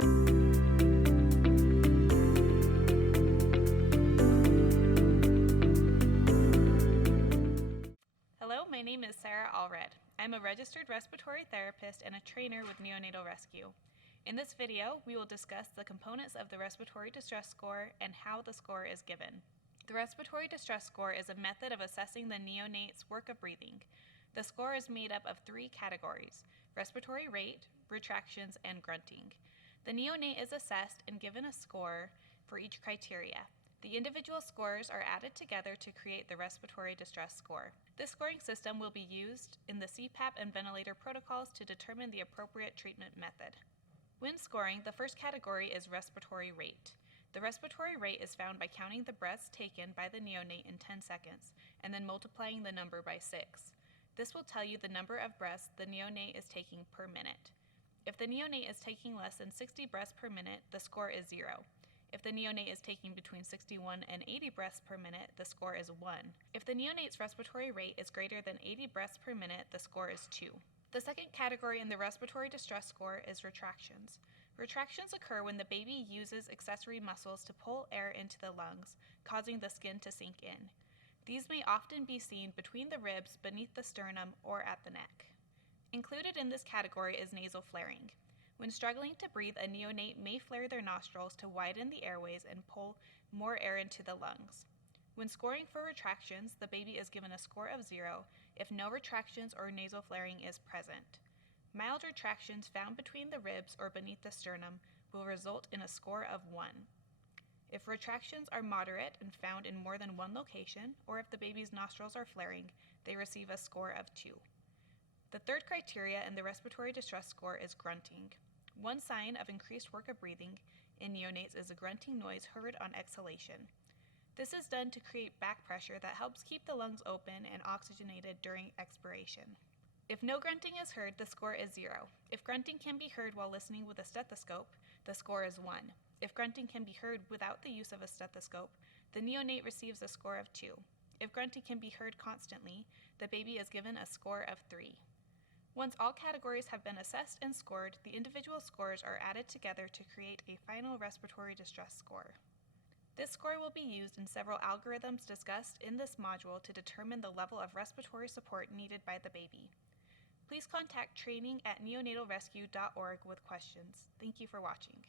Hello, my name is Sarah Allred. I'm a registered respiratory therapist and a trainer with Neonatal Rescue. In this video, we will discuss the components of the respiratory distress score and how the score is given. The respiratory distress score is a method of assessing the neonate's work of breathing. The score is made up of 3 categories: respiratory rate, retractions, and grunting. The neonate is assessed and given a score for each criteria. The individual scores are added together to create the respiratory distress score. This scoring system will be used in the CPAP and ventilator protocols to determine the appropriate treatment method. When scoring, the first category is respiratory rate. The respiratory rate is found by counting the breaths taken by the neonate in 10 seconds and then multiplying the number by 6. This will tell you the number of breaths the neonate is taking per minute. If the neonate is taking less than 60 breaths per minute, the score is 0. If the neonate is taking between 61 and 80 breaths per minute, the score is 1. If the neonate's respiratory rate is greater than 80 breaths per minute, the score is 2. The second category in the respiratory distress score is retractions. Retractions occur when the baby uses accessory muscles to pull air into the lungs, causing the skin to sink in. These may often be seen between the ribs, beneath the sternum, or at the neck. Included in this category is nasal flaring. When struggling to breathe, a neonate may flare their nostrils to widen the airways and pull more air into the lungs. When scoring for retractions, the baby is given a score of 0 if no retractions or nasal flaring is present. Mild retractions found between the ribs or beneath the sternum will result in a score of 1. If retractions are moderate and found in more than one location, or if the baby's nostrils are flaring, they receive a score of 2. The third criteria in the respiratory distress score is grunting. One sign of increased work of breathing in neonates is a grunting noise heard on exhalation. This is done to create back pressure that helps keep the lungs open and oxygenated during expiration. If no grunting is heard, the score is 0. If grunting can be heard while listening with a stethoscope, the score is 1. If grunting can be heard without the use of a stethoscope, the neonate receives a score of 2. If grunting can be heard constantly, the baby is given a score of 3. Once all categories have been assessed and scored, the individual scores are added together to create a final respiratory distress score. This score will be used in several algorithms discussed in this module to determine the level of respiratory support needed by the baby. Please contact training@neonatalrescue.org with questions. Thank you for watching.